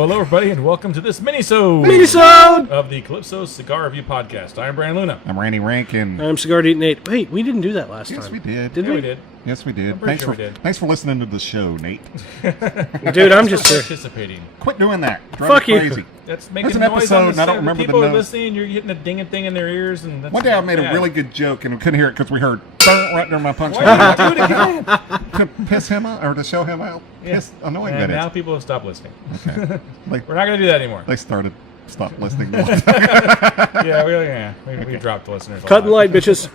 hello, everybody, and welcome to this mini-sode of the Calypso Cigar Review Podcast. I'm Brandon Luna. I'm Randy Rankin. I'm Cigar Deet Nate. Wait, we didn't do that last time. Yes, we did. Did we? We did. Yes, we did. We did. Thanks for listening to the show, Nate. Dude, I'm just participating. Quit doing that. Fuck you. Crazy. That's making There's an noise episode, on and the I don't set. remember the People are note. listening, you're getting a dinging thing in their ears. And that's One day I made bad. a really good joke, and we couldn't hear it because we heard right during my punchline. Why do you do it again? To piss him out, or to show him how annoying And that now is. people have stopped listening. Okay. We're not going to do that anymore. They stopped listening. We dropped the listeners. cut and light, bitches.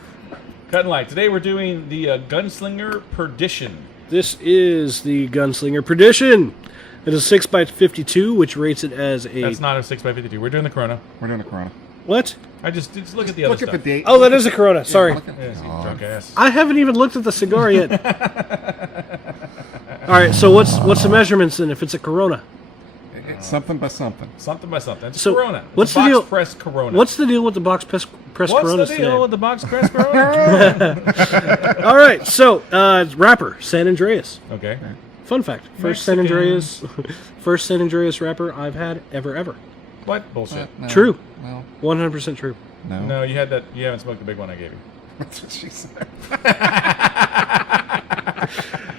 Cut and light. Today we're doing the Gunslinger Perdition. This is the Gunslinger Perdition. It is 6x52, which rates it as a... That's not a 6x52. We're doing the Corona. We're doing the Corona. What? I just look at the other Look stuff. at the date. Oh, that is a Corona. Sorry. Yes, you drunk ass. I haven't even looked at the cigar yet. All right, so what's the measurements then if it's a Corona? It's something by something. Something by something. It's So, Corona. what's It's the box deal? press Corona. What's the deal with the box press Coronas the deal today? with the box press Corona? All right, so wrapper, San Andreas. Okay. Fun fact: first Mexican. San Andreas wrapper I've had ever. What bullshit? No, True. No. 100% true. No. No, you had that. You haven't smoked the big one I gave you. That's what she said.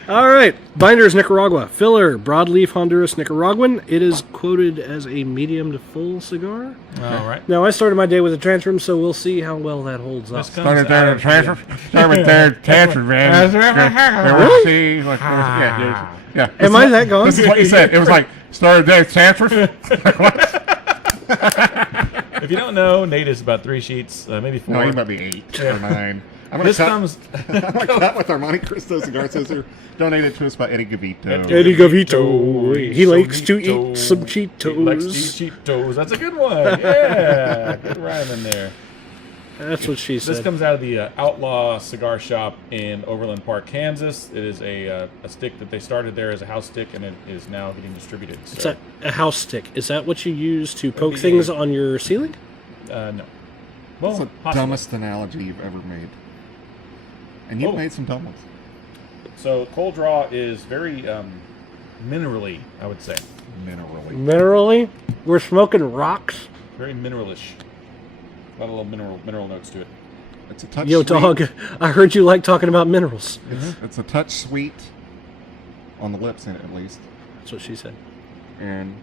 All right, binder is Nicaragua. Filler, broadleaf Honduras Nicaraguan. It is quoted as a medium to full cigar. All right. Now, I started my day with a tantrum, so we'll see how well that holds up. This comes out of the- Yeah. Am I that gone? This is what you said. It was like, started there, transfer. If you don't know, Nate is about 3 sheets, maybe 4. No, he might be 8 or 9. I'm This cut, comes. I'm gonna cut with our Monte Cristo cigar scissor, donated to us by Eddie Gavito. Eddie Gavito. He likes to eat Cheetos. some He Cheetos. likes to eat Cheetos. That's a good one. Yeah, good rhyme in there. That's what she said. This comes out of the Outlaw Cigar Shop in Overland Park, Kansas. It is a stick that they started there as a house stick, and it is now getting distributed. It's So, a house stick. Is that what you use to poke be things a- on your ceiling? no. That's Well, the possibly. dumbest analogy you've ever made. And you've Oh. made some dumb ones. So cold draw is very minerally, I would say. Minerally. Minerally? We're smoking rocks? Very mineralish. A lot of little mineral notes to it. It's a touch Yo, sweet. dog, I heard you like talking about minerals. It's a touch sweet on the lips, at least. That's what she said. And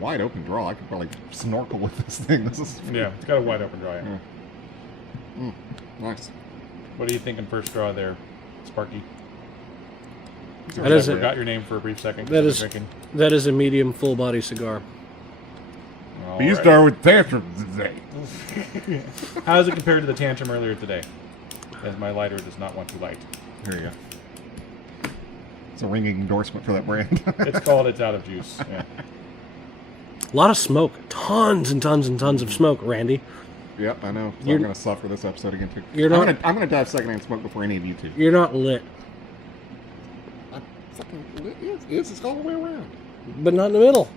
wide open draw. I could probably snorkel with this thing. This is Yeah, it's got a wide open draw. Yeah. nice. What are you thinking first draw there, Sparky? That is I a- forgot your name for a brief second. That I was is- drinking. That is a medium full body cigar. All You right. start with tantrum today. How does it compare to the tantrum earlier today? As my lighter does not want to light. Here you go. It's a ringing endorsement for that brand. It's called It's Out of Juice. Yeah. A lot of smoke. Tons and tons and tons of smoke, Randy. Yep, I know. So You're- I'm going to suffer this episode again, too. You're not- I'm going to dive secondhand smoke before any of you two. You're not lit. I'm fucking lit. It's all the way around. But not in the middle.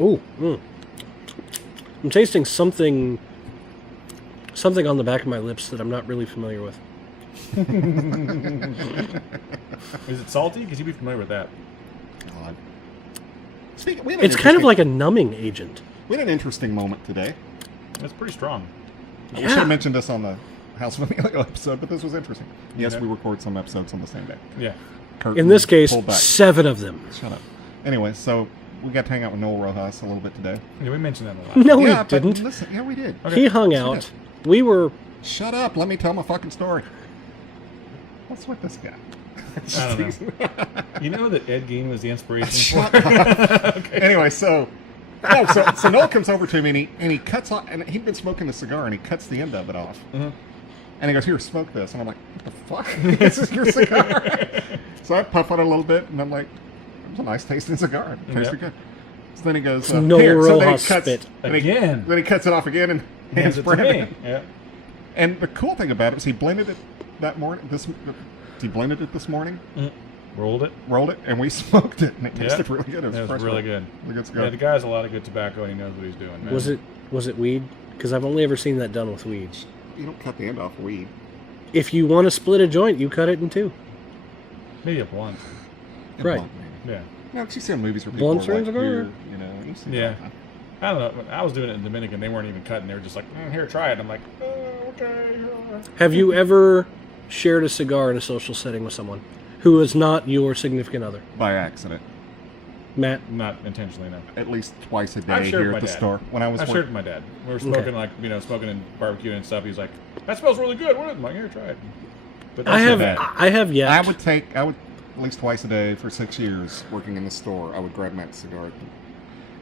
Ooh. I'm tasting something on the back of my lips that I'm not really familiar with. Is it salty? Because you'd be familiar with that. God. Speaking, we had an It's kind of interesting- like a numbing agent. We had an interesting moment today. It's pretty strong. We should have mentioned this on the House of Emilio episode, but this was interesting. Yes, Yeah. we record some episodes on the same day. Yeah. Curtain In this case, pulled back. 7 of them. Shut up. Anyway, so we got to hang out with Noel Rojas a little bit today. Yeah, we mentioned that in the last No, yeah, we but didn't. listen, yeah, we did. Okay. He hung Yes, we out. We were... Shut up. Let me tell my fucking story. What's with this guy? I don't know. You know that Ed Gein was the inspiration Shut for up. Anyway, so Noel comes over to me and he cuts off, and he'd been smoking the cigar and he cuts the end of it off. Mhm. And he goes, "Here, smoke this." And I'm like, "What the fuck? This is your cigar." So I puff on it a little bit, and I'm like, "It was a nice tasting cigar. It tasted Yep. good." So then he goes, No "Here." So then he Rojas cuts spit. Again. Then he cuts it off again and Hands it to Brandon. me. Yeah. And the cool thing about it is he blended it that morning. He blended it this morning, Rolled it. rolled it, and we smoked it, and it Yeah. tasted really good. It was, It was fresh really roll. good. Really good cigar. Yeah, the guy has a lot of good tobacco and he knows what he's doing, man. Was it weed? Because I've only ever seen that done with weed. You don't cut the end off weed. If you want to split a joint, you cut it in 2. Maybe a blunt. And Right. blunt, maybe. Yeah. No, 'cause you see in movies where people Blunts are are like, cigar? here, you know. You see Yeah. that. I don't know. When I was doing it in Dominican, they weren't even cutting. They were just like, here, try it. I'm like, okay. Have you ever shared a cigar in a social setting with someone who is not your significant other? By accident. Matt? Not intentionally, no. At least twice a I've day shared here with at the my dad. store. When I was I've shared with my dad. We were smoking smoking and barbecuing and stuff. He's like, that smells really good. What is it? I'm like, here, try it. But that's I not bad. have yet. I would at least twice a day for 6 years working in the store. I would grab Matt's cigar.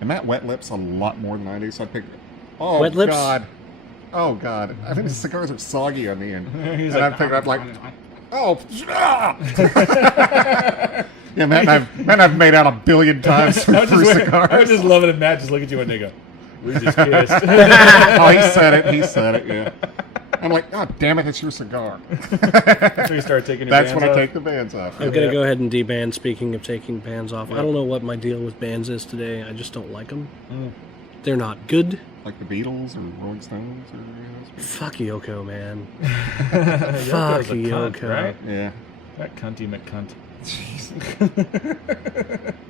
And Matt wet lips a lot more than I do, so I'd pick. Oh, Wet lips? God. Oh, God. I think the cigars are soggy on the end. He's and like, I'd pick it up like, oh, yeah, Matt and I've made out 1 billion times through cigars. I would just love it if Matt just look at you and they go, we just kissed. Oh, he said it, yeah. I'm like, oh, damn it, it's your cigar. So you start taking your That's bands when I off? take the bands off. I'm going to go ahead and deban. Speaking of taking bands off, I don't know what my deal with bands is today. I just don't like them. They're not good. Like the Beatles or Rolling Stones or Fuck Yoko, man. Yoko's Fuck a cunt, Yoko. right? yeah. That cunty McCunt.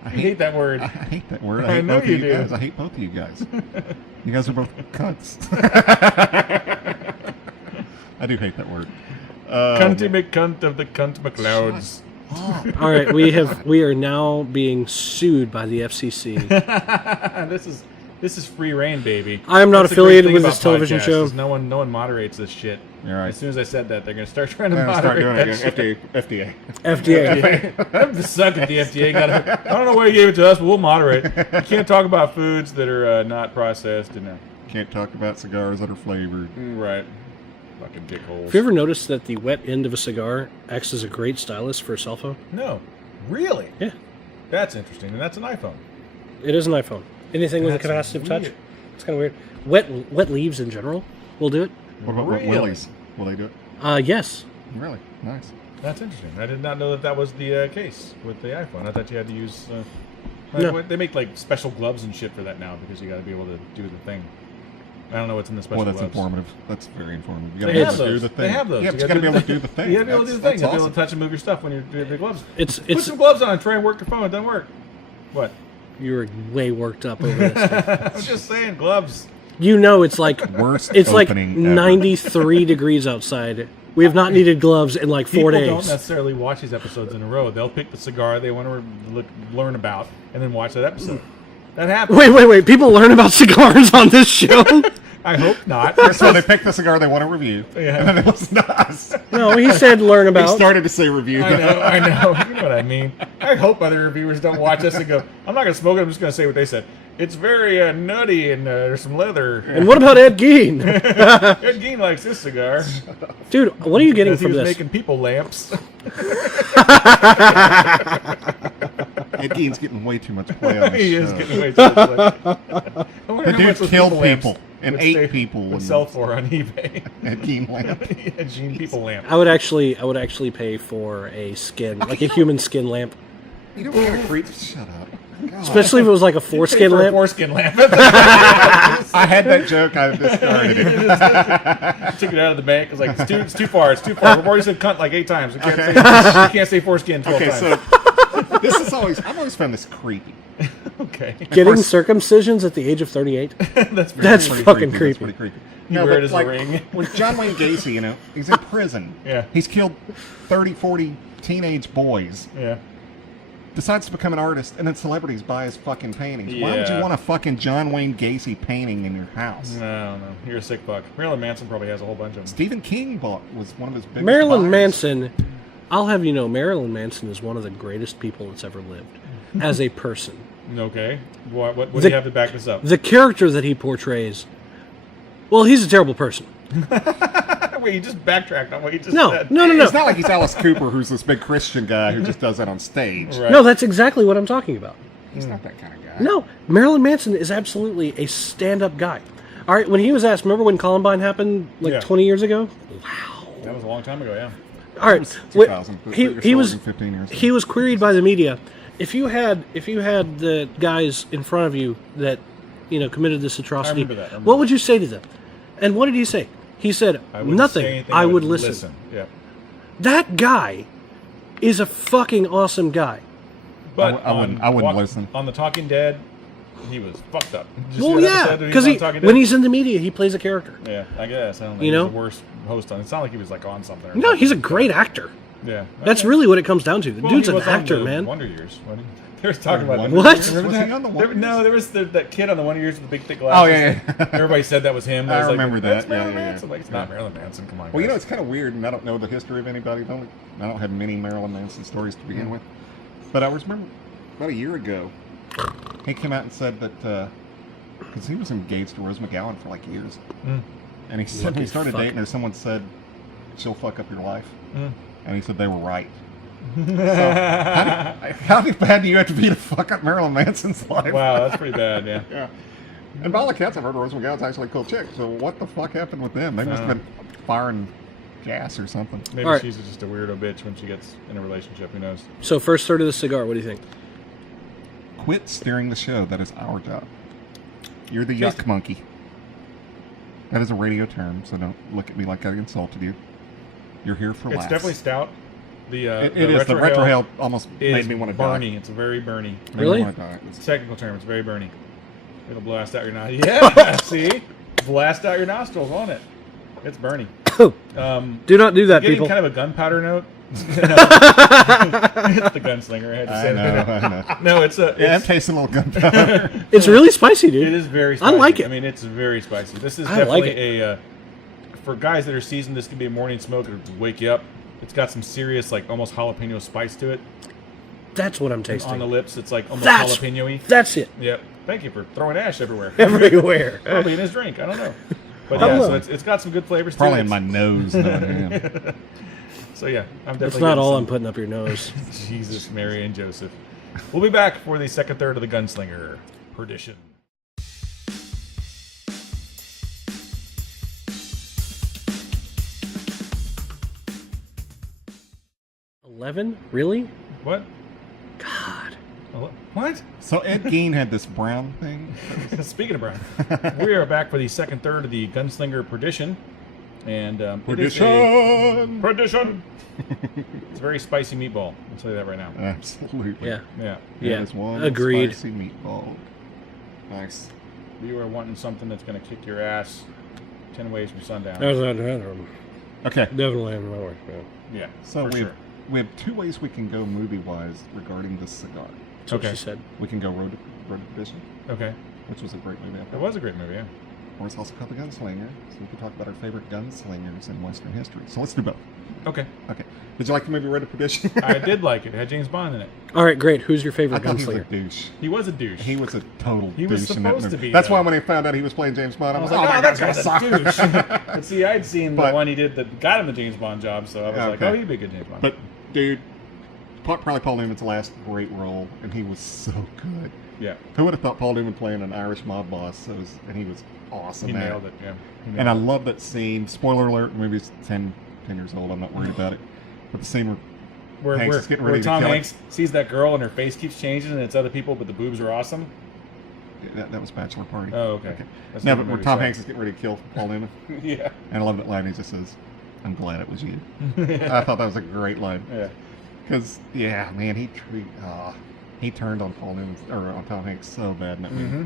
I I hate that word. I hate that word. I hate know both you of you do. guys. I hate both of you guys. You guys are both cunts. I do hate that word. Cunty McCunt of the Cunt McLeods. All right, we are now being sued by the FCC. This is free reign, baby. I am not That's the great affiliated thing with about this television podcasts, show. is No one moderates this shit. You're right. As soon as I said that, they're going to start trying to I'm gonna start moderate doing that it shit. again. FDA. FDA. I'm suck at the FDA. I don't know why you gave it to us, but we'll moderate. You can't talk about foods that are not processed. And Can't talk about cigars that are flavored. right. Fucking dickholes. Have you ever noticed that the wet end of a cigar acts as a great stylus for a cell phone? No. Really? Yeah. That's interesting. And that's an iPhone. It is an iPhone. Anything with a That's capacitive touch? weird. It's kind of weird. Wet leaves in general will do it. What about Really? Willie's? Will they do it? Yes. Really? Nice. That's interesting. I did not know that was the case with the iPhone. I thought you had to use... No. They make like special gloves and shit for that now because you got to be able to do the thing. I don't know what's in the special Boy, that's gloves. informative. That's very informative. You They gotta have be able to do those. the thing. They have those. Yeah, but you gotta be able to do the thing. You gotta be able to do the thing. You That's gotta be able to awesome. touch and move your stuff when you're doing the gloves. It's Put some gloves on and try and work your phone. It doesn't work. What? you were way worked up over this. I'm just saying, gloves. You know, it's like Worst it's like opening ever. 93 degrees outside. We have not needed gloves in like 4 People days. don't necessarily watch these episodes in a row. They'll pick the cigar they want to learn about and then watch that episode. That happens. Wait. People learn about cigars on this show? I hope not. So they pick the cigar they want to review, Yeah. and then they listen to us. No, he said learn He about. started to say review. I know. You know what I mean. I hope other reviewers don't watch us and go, I'm not going to smoke it. I'm just going to say what they said. It's very nutty and there's some leather. And what about Ed Gein? Ed Gein likes this cigar. Dude, what are you getting Because he from was this? making people lamps. Ed Gein's getting way too much play on this He show. is getting way too much play. I wonder The how dude much those killed lamps people and would ate stay- people would and- sell for on eBay. Ed Gein lamp. A Gein people lamp. I would actually pay for a skin, like a human skin lamp. You know what kind of creep? Shut up. God. Especially if it was like a foreskin For a lamp. foreskin lamp. I had that joke. I discarded it. Took it out of the bank. It was like, it's too far. It's too far. We've already said cunt like 8 times. We can't say foreskin 12 Okay, times. so this is I've always found this creepy. Okay. Getting course- circumcisions at the age of 38? That's very That's pretty fucking That's creepy. pretty creepy. You wear it as a ring. When John Wayne Gacy, he's in prison. Yeah. He's killed 30, 40 teenage boys. Yeah. Decides to become an artist, and then celebrities buy his fucking paintings. Why would you Yeah. want a fucking John Wayne Gacy painting in your house? No. You're a sick fuck. Marilyn Manson probably has a whole bunch of them. Stephen King was one of his biggest Marilyn buyers. Manson, I'll have you know, Marilyn Manson is one of the greatest people that's ever lived as a person. Okay. What do you have to back this up? The character that he portrays, well, he's a terrible person. Wait, you just backtracked on what you just No. said. It's not like he's Alice Cooper, who's this big Christian guy who just does that on stage. Right. No, that's exactly what I'm talking about. He's not that kind of guy. No, Marilyn Manson is absolutely a stand-up guy. All right, when he was asked, remember when Columbine happened like Yeah. 20 years ago? Wow. That was a long time ago, yeah. All right, 2000. he You're was still 15 years ago. he was queried by the media. If you had the guys in front of you that committed this atrocity, remember that. I remember what would you say to them? And what did he say? He said I wouldn't say nothing. anything, I would listen. Yeah. That guy is a fucking awesome guy. But I wouldn't listen. On The Talking Dead, he was fucked up. Did you see Well, that yeah, episode when because on Talking Dead? when he's in the media, he plays a character. Yeah, I guess. I don't know. You He know? was the worst host on. It's not like he was like on something. Or No, something. he's a great actor. Yeah. That's Okay. really what it comes down to. The Well, dude's he an was on actor, the man. Wonder Years. They were talking about Wonder What? Years? Remember Was that? he on the Wonder No, Years? there was that kid on the Wonder Years with the big thick glasses. Oh, yeah. Everybody said that was him. I was like, remember That's that. Yeah, Marilyn yeah, yeah. Manson. Like, it's not Marilyn Manson. Come on, Well, you know, guys. it's kind of weird, and I don't know the history of anybody. I don't have many Marilyn Manson stories to begin with. But I remember about a year ago, he came out and said that, because he was engaged to Rose McGowan for like years. And he said when he Lucky started fuck. dating her, someone said, she'll fuck up your life. Mm. And he said they were right. So, how bad do you have to be to fuck up Marilyn Manson's life? Wow, that's pretty bad. Yeah. Yeah. And by all accounts, I've heard Rose McGowan's actually a cool chick. So what the fuck happened with them? They must have been firing gas or something. Maybe All right. she's just a weirdo bitch when she gets in a relationship. Who knows? So, first third of the cigar, what do you think? Quit steering the show. That is our job. You're the Jason. yuck monkey. That is a radio term, so don't look at me like I insulted you. You're here for It's laughs. definitely stout. The It is. The retrohale almost is made me want to burny. die. It's very burny. Made me Really? wanna die. It's- Technical term. It's very burny. It'll blast out your nostrils. Yeah. See, blast out your nostrils on it. It's burny. Do not do that, Getting people. kind of a gunpowder note. It's the gunslinger. I had to say that. I know. No, it's a. Yeah, I'm It's, tasting a little gunpowder. It's really spicy, dude. it is very spicy. I like it. I mean, it's very spicy. This is I like definitely a. For guys that are seasoned, this could be a morning smoke. It'll wake you up. It's got some serious, like almost jalapeno spice to it. That's what I'm On tasting. the lips, it's like almost That's- jalapeno-y. That's it. Yep. Thank you for throwing ash everywhere. Everywhere. Probably in his drink. I don't know. But I yeah, don't so know. it's got some good flavors to Probably it. in my nose. No, man. So yeah, I'm definitely. It's not getting all some- I'm putting up your nose. Jesus, Mary, and Joseph. We'll be back for the second third of the Gunslinger Perdition. $11? Really? What? God. Oh, what? So Ed Gein had this brown thing. Speaking of Brian, we are back for the second third of the Gunslinger Perdition. And it is a- Perdition! Perdition! It's a very spicy meatball. I'll tell you that right now. Absolutely. Yeah. Yeah. Yeah. That is one Agreed. spicy meatball. Nice. You are wanting something that's going to kick your ass 10 ways from sundown. Okay. Definitely have my work. Yeah. So for sure. we have two ways we can go movie-wise regarding this cigar. That's what Okay. she said. We can go Road to Perdition, Okay. which was a great movie. I It thought. was a great movie, yeah. Or it's also called The Gunslinger, so we can talk about our favorite gunslingers in Western history. So let's do both. Okay. Okay. Did you like the movie Road to Perdition? I did like it. It had James Bond in it. All right, great. Who's your I favorite thought he was a gunslinger? douche. He was a douche. He was a total He was douche in that supposed movie. to be, That's though. why when I found out he was playing James Bond, I I was was like, like, oh, oh, that that guy's guy's a suck. douche. But see, I'd seen the But- one he did that got him the James Bond job, so I was like, Okay. oh, he'd be a good James Bond. But, dude, probably Paul Newman's last great role, and he was so good. yeah, Who would have thought Paul Newman playing an Irish mob boss? And he was awesome. he at nailed it. Yeah. He nailed And I it. love that scene. Spoiler alert: the movie's 10 years old. I'm not worried about it. But the scene Where, Hanks where, is getting where ready to Tom kill Hanks sees that girl and her face keeps changing and it's other people, but the boobs are awesome. that was Bachelor Party. Oh, okay. That's No, what but the when movie Tom said. Hanks is getting ready to kill Paul Newman, Yeah. and I love that line. He just says, "I'm glad it was you." I thought that was a great line. Yeah. Because man, he turned on Paul Newman or on Tom Hanks so bad in that movie. Mm-hmm.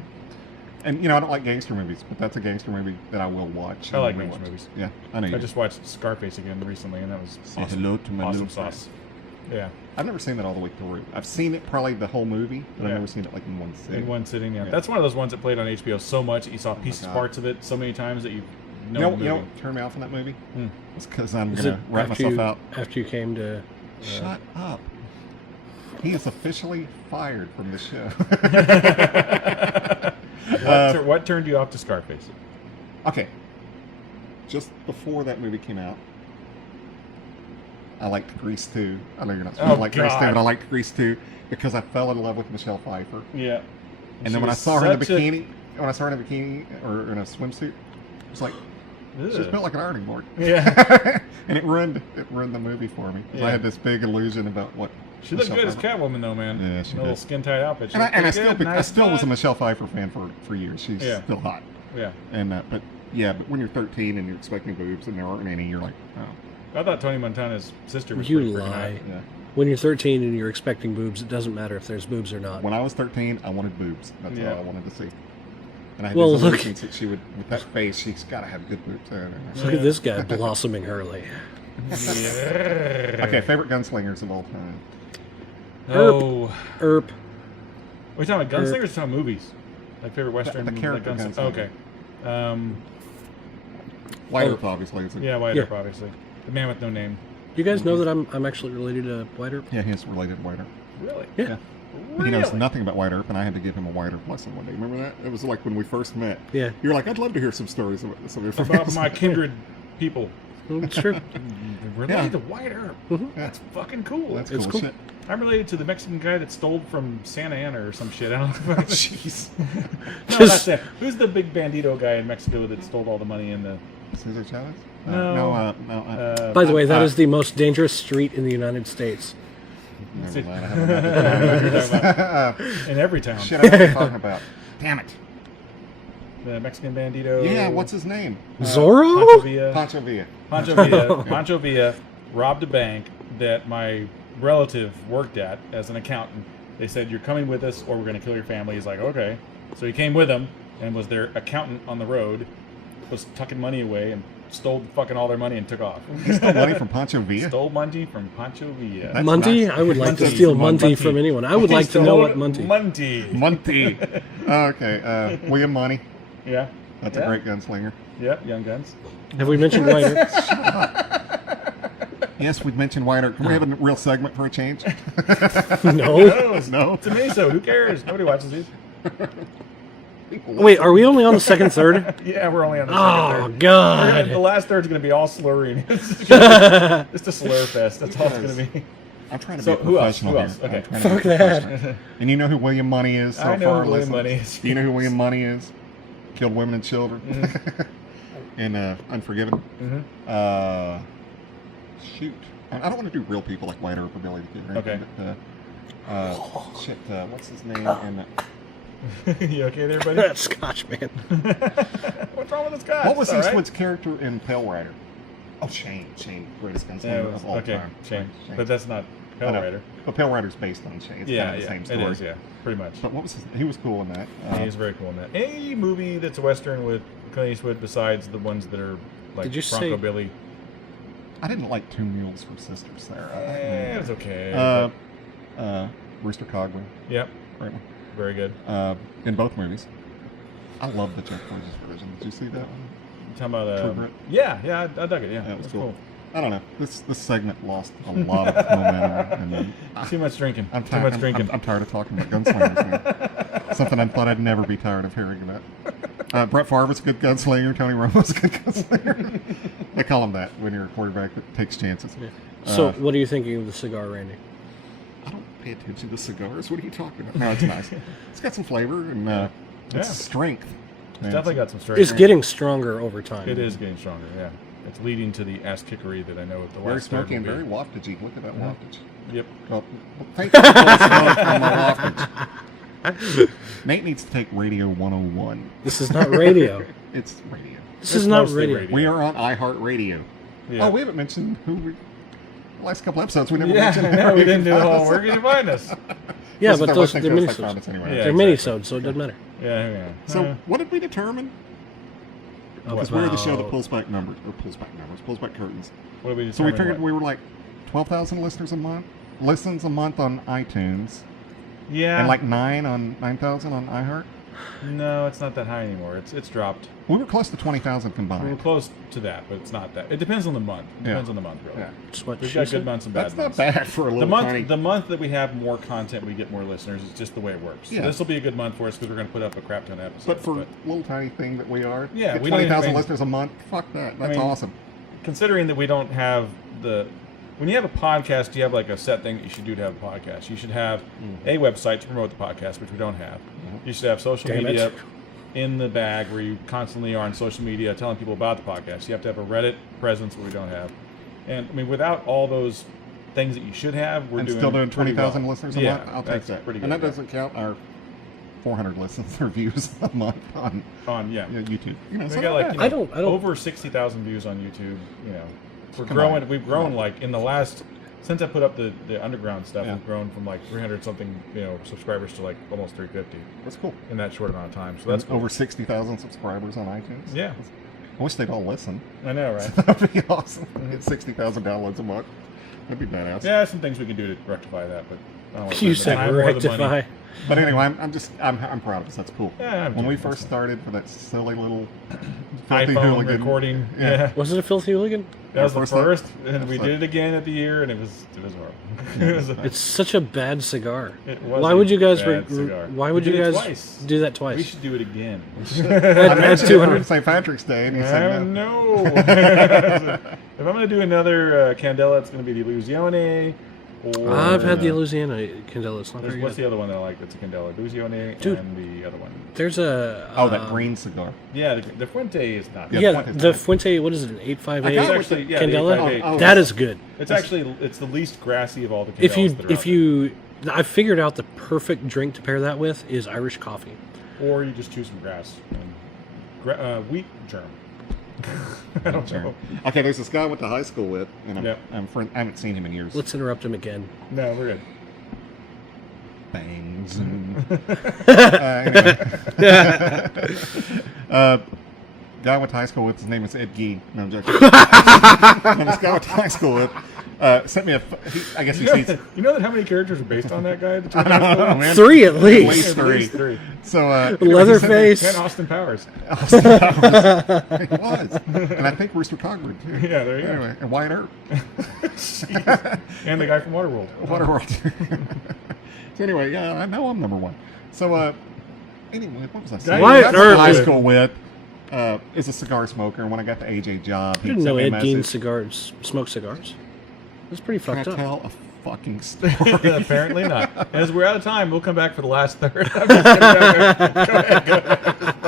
And I don't like gangster movies, but that's a gangster movie that I will watch. I like and gangster rewatch. movies. Yeah, I know. I You just watched Scarface again recently, and that was say awesome. hello to my Awesome new sauce. Yeah. I've never seen that all the way through. I've seen it probably the whole movie, but Yeah. I've never seen it like in one sitting. In one sitting, yeah. Yeah. That's one of those ones that played on HBO so much that you saw my pieces, God. parts of it so many times that you know You know, the you know movie. what turned me off in that movie? Hmm. It's because I'm Is going it to wrap myself out. after you came to... Shut up. He is officially fired from the show. What turned you off to Scarface? Okay. Just before that movie came out, I liked Grease 2. I know you're not supposed Oh, to like Grease 2, God. but I liked Grease 2 because I fell in love with Michelle Pfeiffer. Yeah. And then when I saw her in the bikini, or in a swimsuit, it was like, she's built like an ironing board. Yeah. And it ruined the movie for me. 'Cause Yeah. I had this big illusion about what She looked Michelle good as Pfeiffer- Catwoman, though, man. Yeah, she a little did. skin tight outfit. She And I looked still, pretty good. I Nice still was a butt. Michelle Pfeiffer fan for years. She's Yeah. still hot. Yeah. And but when you're 13 and you're expecting boobs and there aren't any, you're like, oh, I thought Tony Montana's sister was You pretty freaking lie. hot. yeah. when you're 13 and you're expecting boobs, it doesn't matter if there's boobs or not. When I was 13, I wanted boobs. That's all I wanted to see. And I had Well, these look- illusions that she would, with that face, she's got to have good boobs. Look at this guy blossoming early. Okay, favorite gunslingers of all time. Oh. Erp. Are we talking about gunslingers or talking about movies? Like favorite Western? The character like gunslinger. Okay. White Earp, obviously. Yeah, White Earp, obviously. The man with no name. You guys know that I'm actually related to White Earp? Yeah, he's related to White Earp. Really? Yeah. Really? He knows nothing about White Earp, and I had to give him a White Earp lesson one day. Remember that? It was like when we first met. Yeah. You're like, I'd love to hear some stories About my kindred people. It's true. Related to White Earp. Mhm. That's fucking cool. That's It's cool cool. shit. I'm related to the Mexican guy that stole from Santa Ana or some shit. I don't know. Jeez. No, Just- that's it. Who's the big bandito guy in Mexico that stole all the money in the... Cesar Chavez? No. By the way, that is the most dangerous street in the United States. Never mind, I haven't in every town. Shit, I know what you're talking about. Damn it. The Mexican bandito. Yeah, what's his name? Zorro? Pancho Villa. Pancho Villa. Pancho Villa robbed a bank that my relative worked at as an accountant. They said, "You're coming with us or we're going to kill your family." He's like, "Okay." So he came with them and was their accountant on the road, was tucking money away and stole fucking all their money and took off. He stole money from Pancho Villa? Stole money from Pancho Villa. That's Munty? nice. I would like to Munty. steal Munty Munty. from anyone. I would like to know what Munty. Munty. Monty. Okay, William Monty. Yeah. That's Yeah. a great gunslinger. Yep, Young Guns. Have we mentioned White Earp? Yes, we've mentioned White Earp. Can we have a real segment for a change? No. No, No. it's a mini-sode. Who cares? Nobody watches these. Wait, are we only on the second third? Yeah, we're only on the Oh, second third. God. The last third's going to be all slurring. It's a slur fest. That's all it's going to be. I'm trying to So, be a who else? professional Who else? here. Okay. I'm trying to be Fuck a that. professional. And you know who William Money is? So I know far, who William listeners? Money is. Do you know who William Money is? Killed women and children. In Unforgiven. Shoot. I don't want to do real people like White Earp or Billy the Kid or anything. Okay. But, what's his name? You okay there, buddy? That Scotch, man. What's wrong with this guy? What was It's all right. Eastwood's character in Pale Rider? Oh, Shane, greatest Yeah, gunslinger it was, of all okay, time. Shane. Shane. But that's not I Pale know. Rider. But Pale Rider's based on Shane. It's Yeah, kind of the same it story. is, yeah, pretty much. But what was he was cool in that. He's very cool in that. Any movie that's a Western with Clint Eastwood besides the ones that are like Did you Bronco say- Billy? I didn't like Two Mules for Sister Sarah. It was okay. Rooster Cogburn. Yep, Right one. very good. In both movies. I love the Jeff Bridges version. Did you see that one? Talking about True Grit? yeah, I dug it. Yeah, That was it's cool. I don't know. This segment lost a lot of momentum. And Too much drinking. I'm Too tired. much drinking. I'm tired of talking about gunslingers now. Something I thought I'd never be tired of hearing about. Brett Favre's a good gunslinger. Tony Romo's a good gunslinger. They call him that when you're a quarterback that takes chances. So, what are you thinking of the cigar, Randy? I don't pay attention to cigars. What are you talking about? No, it's nice. It's got some flavor and it's Yeah. strength. It's definitely got some strength. It's getting stronger over time. It is getting stronger. Yeah, it's leading to the ass kickery that I know at the Very last third smoky and will very be. waftagey. Look at that waftage. Yep. Well, thank you for the smoke on the waftage. Nate needs to take Radio 101. This is not radio. It's radio. This is not mostly radio. We are on iHeartRadio. Yeah. Oh, we haven't mentioned who we. The last couple episodes, we never Yeah, mentioned no, where we you didn't can do the find whole. us. Where can you find us? Yeah, Listen but to those listening they're to us, they minisodes. found us anyway. Yeah. They're exactly. minisodes, so it doesn't matter. Yeah. So, what did we determine? Because we're the show that About- pulls back curtains. What did we So we determine figured what? we were like 12,000 listeners a month, listens a month on iTunes, Yeah. and like 9,000 on iHeart. No, it's not that high anymore. It's dropped. We were close to 20,000 We're combined. close to that, but it's not that. It depends on the month. It Yeah. depends on the month, really. Yeah. That's what We've she got said. good months and bad That's not months. bad for a little tiny. The month that we have more content, we get more listeners. It's just the way it works. Yeah. So this will be a good month for us because we're going to put up a crap ton of episodes. But for a little tiny thing that we are, Yeah, get we don't even 20,000 mean- listeners a month, fuck that. That's mean, awesome. considering that we don't have when you have a podcast, you have like a set thing that you should do to have a podcast. You should have a website to promote the podcast, which we don't have. You should have social Damn media it. in the bag where you constantly are on social media telling people about the podcast. You have to have a Reddit presence, which we don't have. And I mean, without all those things that you should have, we're And doing still doing pretty 20,000 well. listeners a Yeah, month? I'll take that's that. pretty And good, that doesn't count our 400 listens or views a month on yeah. YouTube. You know, We so got not like bad. you know, I don't- over 60,000 views on YouTube. You know, we're Come growing. on. We've grown like in the last since I put up the underground stuff, Yeah. we've grown from like 300 something subscribers to like almost 350 That's cool. in that short amount of time. So that's cool. Over 60,000 subscribers on iTunes. Yeah. I wish they'd all listen. I know, right? That'd be awesome. Hit 60,000 downloads a month. That'd be badass. Yeah, some things we can do to rectify that, but I don't want to You spend the said time or the rectify. money. But anyway, I'm proud of us. That's cool. Yeah, I'm when we joking. first started for that silly little filthy iPhone hooligan recording. Yeah. Yeah. Was it a filthy hooligan? That was the First time? first, and we First did it again at the year, and it was horrible. It was It's such a bad cigar. It was Why a would you guys? bad cigar. Why would We you did it guys twice. do that We twice? should do it again. I That's mentioned it 200. on St. Patrick's Day, and he I said don't no. know. If I'm going to do another Candela, it's going to be the Illusione. Or, I've had the Louisiana Candela. It's not There's, very what's good. the other one that I like that's a Candela? Illusione Dude. and the other one. There's a Oh, that green cigar. Yeah, the Fuente is not. Yeah, yeah, Fuente's the good. Fuente. What is it? An 858 I It's got it. actually, yeah, the Candela. 858. Oh, That is good. It's actually it's the least grassy of all the Candelas If you that are if out you, I figured out the perfect drink to pair that with is Irish coffee. there. Or you just choose some grass and wheat germ. I don't know. Okay, there's this guy I went to high school with, and Yep. I haven't seen him in years. Let's interrupt him again. No, we're good. Bang, zoom. Anyway. Guy I went to high school with, his name is Ed Gein. No, I'm joking. And this guy I went to high school with sent me I guess he sees... You know that how many characters are based on that guy? I don't know, man. 3 at At least. least three. Three. So, Leatherface. And Austin Powers. Austin Powers. He was. And I think Rooster Cogburn, too. Yeah, there you go. Anyway, and Wyatt Earp. Jeez. And the guy from Waterworld. Waterworld. So anyway, yeah, I know I'm number one. So, anyway, what was I saying? Wyatt That's what Earp high is- school with is a cigar smoker, and when I got the AJ job, I he didn't sent know me a Ed Gein message. cigars smoked cigars. That's pretty Can I fucked up. tell a fucking story? Apparently not. And as we're out of time, we'll come back for the last third. I'm just kidding.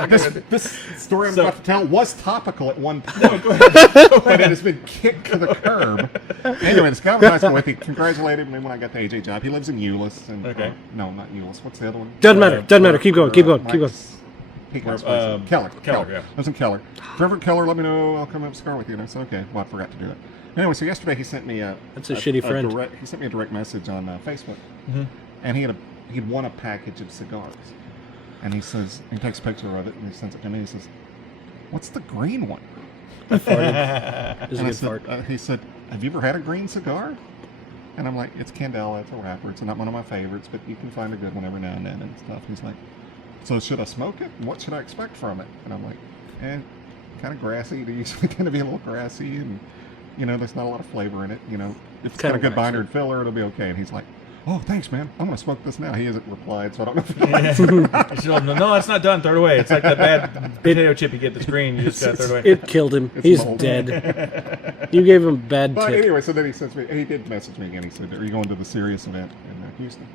Go ahead. This story I'm So- about to tell was topical at one point, No, go ahead. but it has been kicked to the curb. Anyway, this guy I went to high school with, he congratulated me when I got the AJ job. He lives in Euless. And, Okay. no, not Euless. What's the other one? Doesn't matter. Doesn't matter. Keep going. Keep going. Keep going. Pecos Keller. Keller. Yeah. I was in Keller. Trevor Keller, let me know. I'll come up cigar with you. And I said, okay. Well, I forgot to do that. Anyway, so yesterday he sent me That's a shitty friend. He sent me a direct message on Facebook, and he'd won a package of cigars, and he says he takes a picture of it and he sends it to me. He says, "What's the green one?" Is a And I good said, fart. he said, "Have you ever had a green cigar?" And I'm like, "It's Candela. It's a wrapper. It's not one of my favorites, but you can find a good one every now and then and stuff." He's like, "So should I smoke it? And what should I expect from it?" And I'm like, kind of grassy. They usually tend to be a little grassy, and there's not a lot of flavor in it. If it's got a Kinda good binder grassy. and filler, it'll be okay." And he's like, "Oh, thanks, man. I'm gonna smoke this now." He hasn't replied, so I don't know if he likes it or not. You should let him know, no, it's not done. Throw it away. It's like that bad potato chip you get at the screen. You just got to throw it away. It killed him. It's He's mold. dead. You gave him a bad But tip. anyway, so then he did message me again. He said, "Are you going to the Sirius event in Houston?"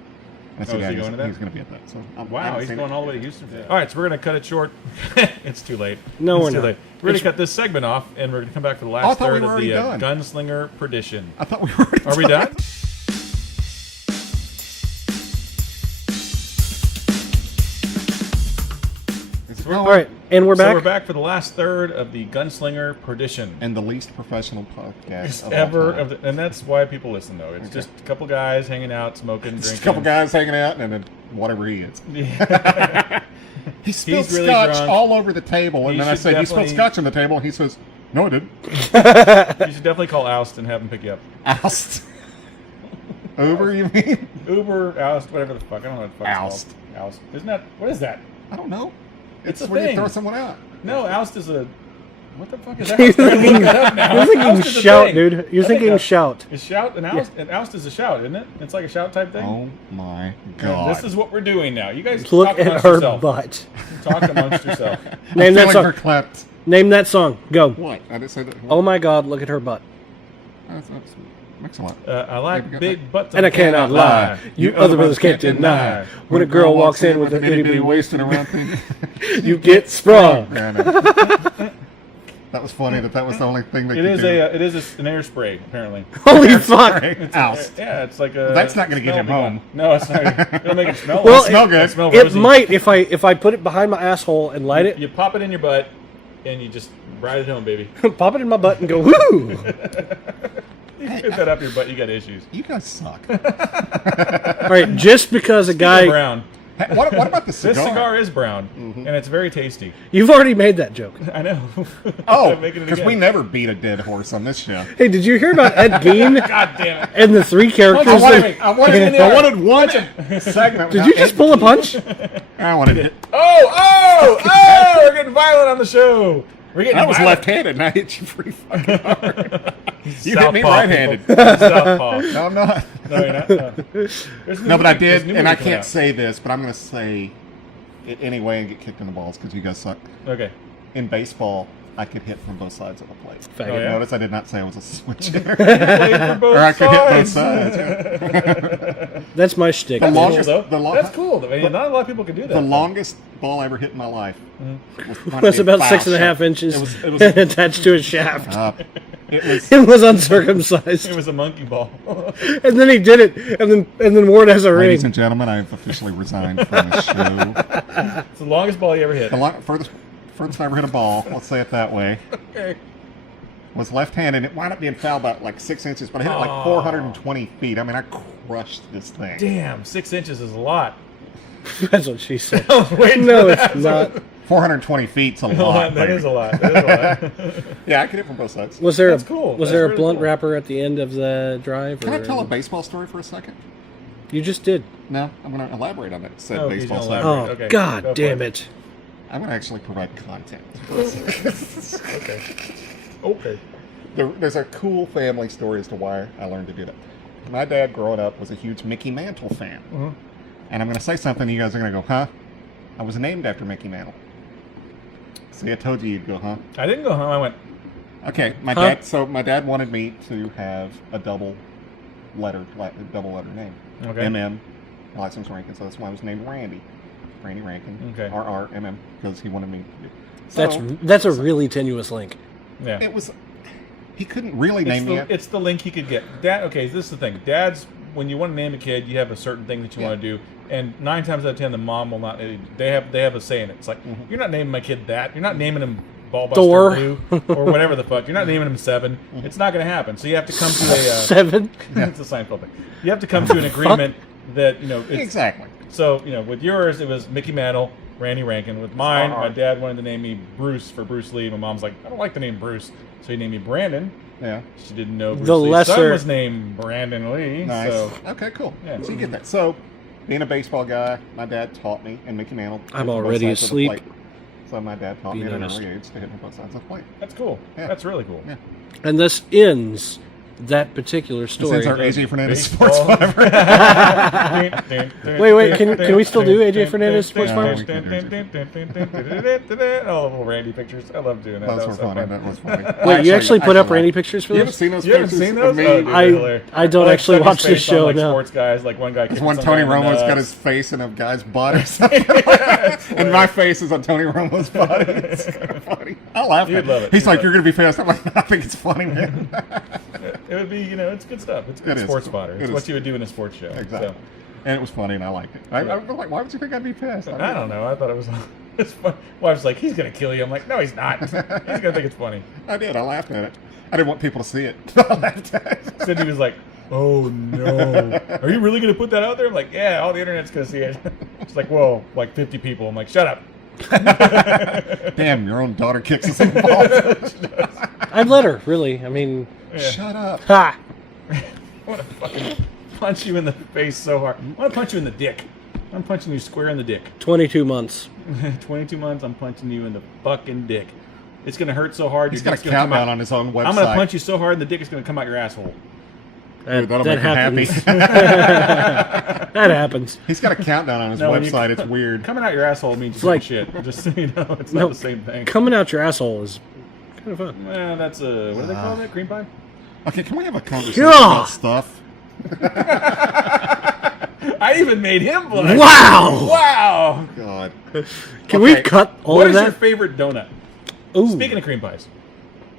And I said, is "Yeah, he going to that? he's going to be at that." So I Wow, haven't he's seen going it. all the way to Houston. All right, so we're going to cut it short. It's too late. No, It's we're too not. late. We're going to cut this segment off, and we're going to come back for the I last thought we third were of the already done. Gunslinger Perdition. I thought we were. Are we done? All right, and we're So back. we're back for the last third of the Gunslinger Perdition. And the least professional podcast of Ever, all time. and that's why people listen, though. It's Okay. just a couple guys hanging out, smoking, Just drinking. a couple guys hanging out, and then whatever he is. Yeah. He spilled He's really scotch drunk. all over the table, and He then I should said, "You spilled definitely- scotch on the table." And he says, "No, I didn't." You should definitely call Oust and have him pick you up. Oust. Uber, you mean? Uber, Oust, whatever the fuck. I don't know what the fuck Oust. it's called. Oust. Isn't that, what is that? I don't know. It's a when thing. you throw someone out. No, Oust is a, what the fuck is You're Oust? I'm gonna look that up now. You're thinking Oust is a shout, thing. dude. You're I think thinking Oust shout. Is shout and Oust? And Oust is a shout, isn't it? It's like a shout type thing. Oh my And god! this is what we're doing now. You guys Look talk at amongst her yourself. butt. Talk amongst yourself. Name that feeling song. her clapped. Name that song. Go. What? I didn't say that. Oh my God! Look at her butt. That's excellent. I like Maybe got big butts And I cannot lie. You other brothers can't deny. When a girl walks in with an itty bitty waist, and around thing, you get sprung. Yeah, I know. That was funny. That was the only thing they It could is do. it is an air spray apparently. Holy fuck! Oust. Yeah, it's like a. That's not gonna get him smell home. gun. No, it's not. It'll make it smell. Well, nice. Smell good. It'll smell It rosy. might if I put it behind my asshole and light it, You pop it in your butt, and you just ride it home, baby. pop it in my butt and go woo. You put that up your butt, you got issues. You guys suck. All right, just because a guy... Brown. What about the cigar? This cigar is brown, and it's very tasty. You've already made that joke. I know. Oh, I'm making it because again. we never beat a dead horse on this show. Hey, did you hear about Ed Gein God damn it. and the 3 characters? I wanted one segment. Did you just pull a punch? I wanted it. Oh! We're getting violent on the show. We're getting I was violent. left-handed, and I hit you pretty fucking hard. You hit me Southpaw, right-handed. people. Southpaw. No, I'm not. No, you're not. No. There's No, but I there's did, new and I movie coming can't out. say this, but I'm going to say it anyway and get kicked in the balls because you guys suck. Okay. In baseball, I could hit from both sides of the plate. Faggot. Oh, yeah? Notice I did not say I was a switch hitter. Played for both Or I could hit both sides. sides. Yeah. That's my shtick. The That's longest- cool, though. the long- That's cool. I mean, not a lot of people can do that. The longest ball I ever hit in my life was about foul 6.5 shot. inches It was attached to a shaft. it was It was uncircumcised. It was a monkey ball. And then he did it, and then wore it as a Ladies ring. and gentlemen, I have officially resigned from the show. It's the longest ball you ever hit. Furthest I ever hit a ball, let's say it that way, Okay. was left-handed. It wound up being foul about like 6 inches, but I hit it like 420 feet. I mean, I crushed this thing. Damn, 6 inches is a lot. That's what she said. I was waiting No, for it's that. not. 420 feet's a lot. That is a lot. That is a lot. Yeah, I could hit from both sides. Was there That's cool. Was That's there a really blunt cool. wrapper at the end of the drive? Can I or- tell a baseball story for a second? You just did. No, I'm going to elaborate on that said Oh, he's baseball gonna story. Oh, Okay, go God for damn it. it. I'm going to actually provide content. Okay. There's a cool family story as to why I learned to do that. My dad, growing up, was a huge Mickey Mantle fan. Mm-hmm. And I'm going to say something, you guys are going to go, huh? I was named after Mickey Mantle. See, I told you you'd go, huh? I didn't go home. I went, Okay, my dad wanted me to have a double letter name. Okay. MM, last name's Rankin, so that's why I was named Randy. Randy Rankin. Okay. RRMM, because he wanted me to do. That's a really tenuous link. yeah. It was. He couldn't really name me. It's the link he could get. Dad, okay, this is the thing. Dads, when you want to name a kid, you have a certain thing that you want to do. And 9 times out of 10, the mom will not. They have a say in it. It's like, you're not naming my kid that. You're not naming him Ballbuster Thor. Blue or whatever the fuck. You're not naming him Seven. It's not going to happen. So you have to come to a 7. it's a Seinfeld thing. You have to come to an agreement that it's, Exactly. So with yours, it was Mickey Mantle, Randy Rankin. With mine, my dad wanted to name me Bruce for Bruce Lee. My mom's like, I don't like the name Bruce, so he named me Brandon. Yeah. She didn't know Bruce The Lee's son lesser- was named Brandon Lee. Nice. So Okay, cool. Yeah. So you get that. So, being a baseball guy, my dad taught me, and Mickey Mantle. I'm hit from both already sides of the asleep. plate. So my dad taught me Being at an honest. early age to hit from both sides of the plate. that's cool. Yeah. That's really cool. Yeah. And this ends that particular This story. is our AJ Fernandez Baseball. Sports Fiber. Wait, can we still do AJ Fernandez Sports Fibers? Oh, little Randy pictures. I love doing that. Those That were was so funny. fun. That was funny. Wait, you actually put up Randy Randy pictures for You haven't this? seen those You haven't pictures seen of those? me? Oh, dude, I- they're hilarious. I don't like actually Sonny's watch this face on, show, like, no. Sports guys, like one guy. It's kicking when some Tony guy in the Romo's got nuts. his face in a guy's butt or something. And my face is on Tony Romo's body. It's kind of funny. I laugh You'd at love it. it. He's You'd like, love you're going to be fast. I'm like, I think it's funny, man. It would be, it's good stuff. It's good It is. sports fodder. It It's is. what you would do in a sports show. Exactly. So, And it was funny, and I liked it. I was like, why would you think I'd be pissed? I don't know. I thought it was. It's fun. Wife's like, he's gonna kill you. I'm like, no, he's not. He's gonna think it's funny. I did. I laughed at it. I didn't want people to see it. I laughed at it. Cindy was like, oh no, are you really gonna put that out there? I'm like, yeah, all the internet's gonna see it. She's like, whoa, like 50 people. I'm like, shut up. Damn, your own daughter kicks us in the balls. I'd let her, really. I mean, Yeah. Shut up. ha! I want to fucking punch you in the face so hard. I want to punch you in the dick. I'm punching you square in the dick. 22 months. 22 months, I'm punching you in the fucking dick. It's gonna hurt so hard. He's your got a dick's gonna come countdown out. on his own website. I'm gonna punch you so hard, and the dick is gonna come out your asshole. Dude, that'll that make him happy. happens. That happens. He's got a countdown on his No, when you- website. It's weird. Coming out your asshole means It's you're like- shit. Just so you know, it's No. not the same thing. Coming out your asshole is kind of fun. Well, that's a what do they call that? Cream pie? Okay, can we have a conversation God. about stuff? I even made him blush. Wow! Wow! God. Can we Okay, cut all What of is your that? favorite donut? Ooh. Speaking of cream pies.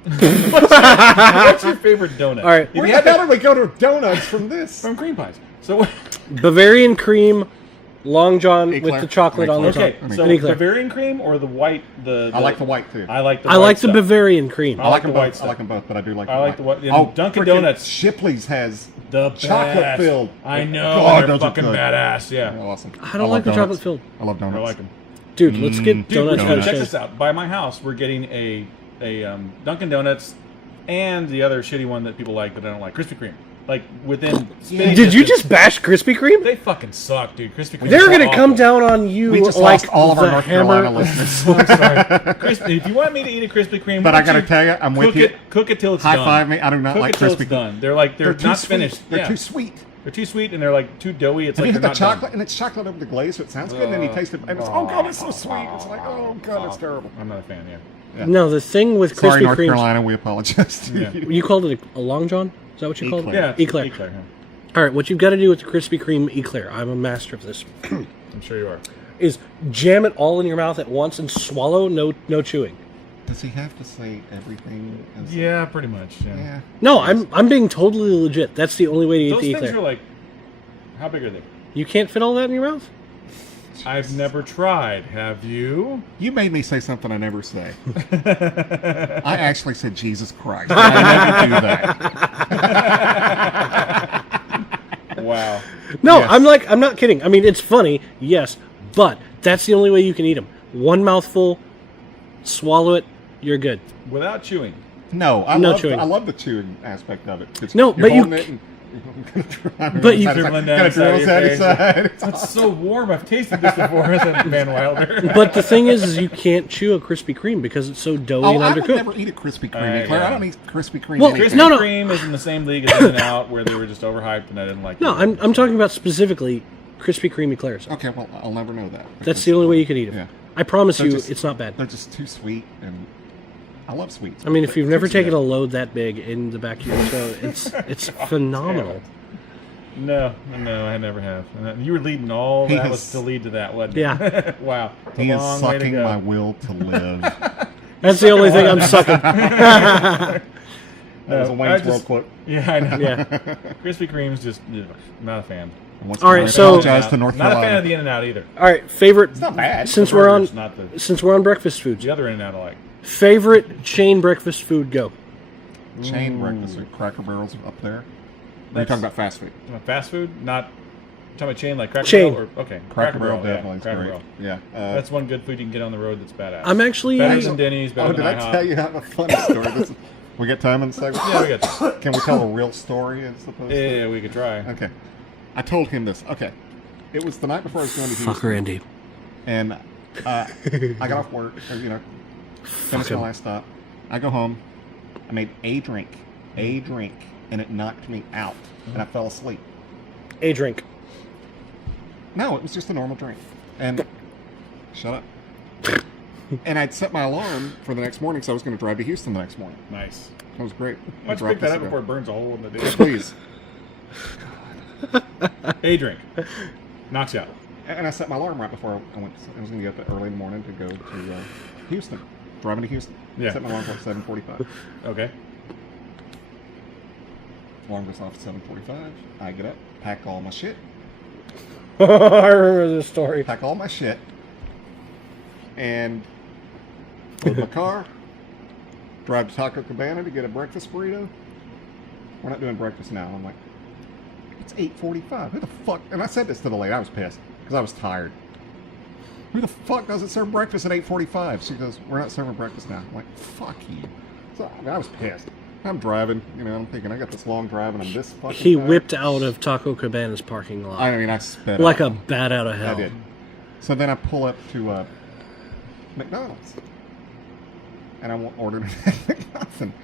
What's your favorite donut? All right. If you had did we go to donuts from this? from cream pies. So Bavarian cream Long John with Eclair. the chocolate on the top. Okay, so An Eclair. Bavarian cream or the white? The I like the white too. I like the. I white like the stuff. Bavarian cream. I I like like the them white both. stuff. I like them both, but I do like. I the like the white. white. Dunkin' freaking Donuts. Shipley's has The chocolate best. filled. I know. God, they're those are fucking good. badass. Yeah. Awesome. I don't like the chocolate filled. I love donuts. I like them. Dude, let's get Dude, donuts. check on this out. By my house, we're getting a Dunkin' Donuts and the other shitty one that people like that I don't like, Krispy Kreme. Like within. spitting Did you distance. just bash Krispy Kreme? They fucking suck, dude. Krispy Kreme. They're gonna come down on you We just like lost all of the our North hammer. Carolina listeners. I'm sorry. If you want me to eat a Krispy Kreme, But why I gotta don't tell you, I'm with you. Cook it till it's High done. five me. I do not Cook like it till Krispy it's Kreme. done. They're Too not sweet. finished. They're Yeah. too sweet. They're too sweet and they're like too doughy. It's Have you like had they're the not chocolate? And it's chocolate over the glaze, so it sounds good. And then you taste it, and it's god, it's so sweet. It's like, oh god, it's terrible. done. I'm not a fan. Yeah. Yeah. No, the thing with Sorry, Krispy North Kreme. Carolina, we apologize to Yeah. you. You called it a Long John? Is that what you called it? Eclair. Yeah. Eclair. Eclair. Yeah. All right, what you've got to do with the Krispy Kreme Eclair, I'm a master of this, I'm sure you are. is jam it all in your mouth at once and swallow, no chewing. Does he have to say everything? Yeah, pretty much. Yeah. Yeah. No, I'm being totally legit. That's the only way to eat Those the things Eclair. are like, how big are they? You can't fit all that in your mouth? I've never tried. Have you? You made me say something I never say. I actually said Jesus Christ. I never do that. Wow. No, Yes. I'm not kidding. I mean, it's funny, yes, but that's the only way you can eat them. One mouthful, swallow it, you're good. Without chewing. No, I chewing. love the chewing aspect of it. It's- No, you're but you holding it and- But you- Dribbling down Gotta drill inside side your to side. It's so warm. I've tasted this before, said Van Wilder. But the thing is you can't chew a Krispy Kreme because it's so doughy Oh, and I would undercooked. never eat a Krispy Kreme, Right, Eclair. yeah. I don't eat Krispy Kreme. Well, anything. Krispy No. Kreme is in the same league as In-N-Out, where they were just overhyped and I didn't like No, them. I'm talking about specifically Krispy Kreme Eclairs. Okay, well, I'll never know that. That's the only way you can eat them. Yeah. I promise They're you, just- it's not bad. They're just too sweet, and I love sweets. I mean, if you've never Seriously, taken a load that big in the back of your toe, it's phenomenal. No, I never have. You were leading all He that has- was to lead to that, wasn't it? Yeah. Wow. It's a He is long way to sucking go. my will to live. That's the only thing I'm sucking. That was a I Wayne's just- World quote. Yeah, I know. Yeah. Krispy Kreme's just not a fan. And once All right, again, I so- apologize to North Not a fan of Carolina. the In-N-Out either. All right, favorite. It's not bad. Since The we're on, burgers, not the breakfast foods, other In-N-Out I like. favorite chain breakfast food. Go. Chain breakfast with Cracker Barrels up there. Are you That's- talking about fast food? Fast food, not. Talking about chain like Cracker Chain. Barrel? Or, okay. Cracker Barrel yeah, definitely is Cracker great. Barrel. Yeah. That's one good food you can get on the road that's badass. I'm actually. Better than Denny's, better Oh, than did I IHOP. tell you I have a funny story? We get time in the segment? Yeah, we got time. Can we tell a real story as opposed to... Yeah, we could try. Okay. I told him this. Okay. It was the night before I was going to Houston. Fucker Andy. And I got off work, or, finished my him. last stop. I go home. I made a drink, and it knocked me out, and I fell asleep. A drink. No, it was just a normal drink. And shut up. And I'd set my alarm for the next morning, so I was going to drive to Houston the next morning. Nice. That was great. Why don't you pick that up before it burns a hole in the day? Please. A drink. Knocks you out. And I set my alarm right before I went. I was going to get up early in the morning to go to Houston. Driving to Houston. Yeah. Set my alarm for 7:45. Okay. Alarm goes off at 7:45. I get up, pack all my shit, I remember this story. pack all my shit, and load my car. Drive to Taco Cabana to get a breakfast burrito. We're not doing breakfast now. I'm like, it's 8:45. Who the fuck? And I said this to the lady. I was pissed because I was tired. Who the fuck doesn't serve breakfast at 8:45? She goes, we're not serving breakfast now. I'm like, fuck you. So I was pissed. I'm driving, I'm thinking I got this long drive and I'm this fucking He tired. whipped out of Taco Cabana's parking lot I mean, I sped like up. a bat out of hell. I did. So then I pull up to McDonald's. And I ordered nothing.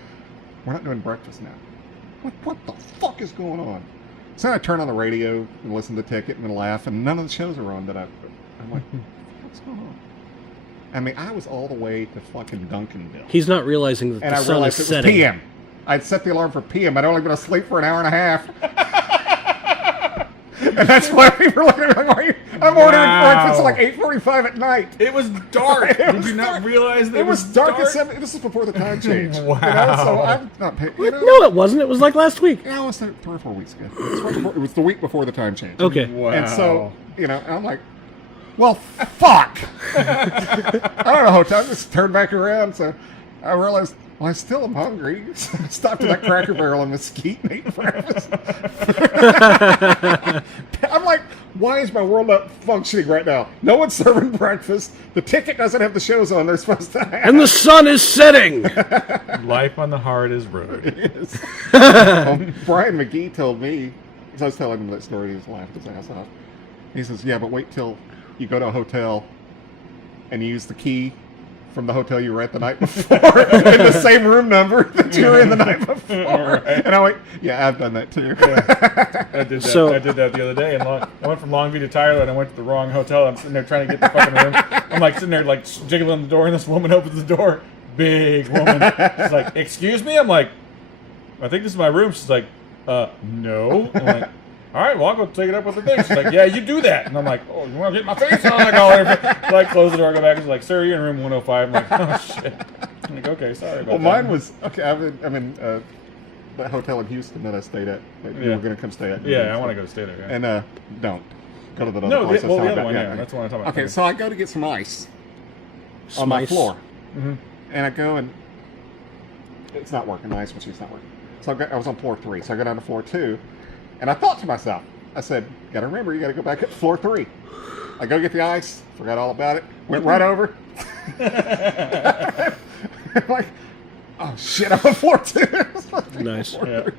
We're not doing breakfast now. What the fuck is going on? So I turn on the radio and listen to the ticket and laugh, and none of the shows are on that I'm like, what's going on? I mean, I was all the way to fucking Duncanville. He's not realizing that And the I sun is realized it was setting. PM. I'd set the alarm for PM. I'd only been asleep for an hour and a half. And that's why people were looking at me like, I'm ordering breakfast at like 8:45 at night. It was dark. It Did was you not dark. realize that It was dark at 7. This is before the time change. Wow. You know, so I'm not paying. You know, No, it wasn't. It was like last week. it was 3 or 4 weeks ago. It was the week before the time change. Okay. Wow. And so, you know, I'm like, well, fuck. I don't know, hotel. I just turned back around, so I realized, well, I still am hungry. So I stopped at that Cracker Barrel in Mesquite and ate breakfast. I'm like, why is my world not functioning right now? No one's serving breakfast. The ticket doesn't have the shows on they're supposed to have. And the sun is setting. Life on the hardest road. It is. Well, Brian McGee told me, because I was telling him that story, he was laughing his ass off. He says, yeah, but wait till you go to a hotel and you use the key from the hotel you were at the night before in the same room number that you were in the night before. Right. And I'm like, yeah, I've done that too. I did that. So- I did that the other day. And I went from Longview to Tyler, and I went to the wrong hotel. I'm sitting there trying to get the fucking room. I'm like sitting there like jiggling the door, and this woman opens the door. Big woman. She's like, "Excuse me." I'm like, "I think this is my room." She's like, "No." I'm like, "All right, well, I'll go take it up with the thing." She's like, "Yeah, you do that." And I'm like, "Oh, you want to get my face on?" Like, all over. So I close the door, go back. She's like, "Sir, you're in room 105." I'm like, "Oh shit." I'm like, "Okay, sorry about Well, that." mine was, okay, I'm in that hotel in Houston that I stayed at, that you Yeah. were going to come stay at. Yeah, I want to go stay there. Yeah. And don't. Go to the other No, place. the I was talking other about. one, Yeah. yeah, that's the one I'm talking about. Okay, so I go to get some ice on my Smice. floor. Mm-hmm. And I go and it's not working. The ice machine's not working. So I was on floor 3. So I go down to floor 2. And I thought to myself, I said, got to remember, you got to go back up to floor 3. I go get the ice. Forgot all about it. Went right over. I'm like, oh shit, I'm on floor 2. Nice. Floor Yeah. 3.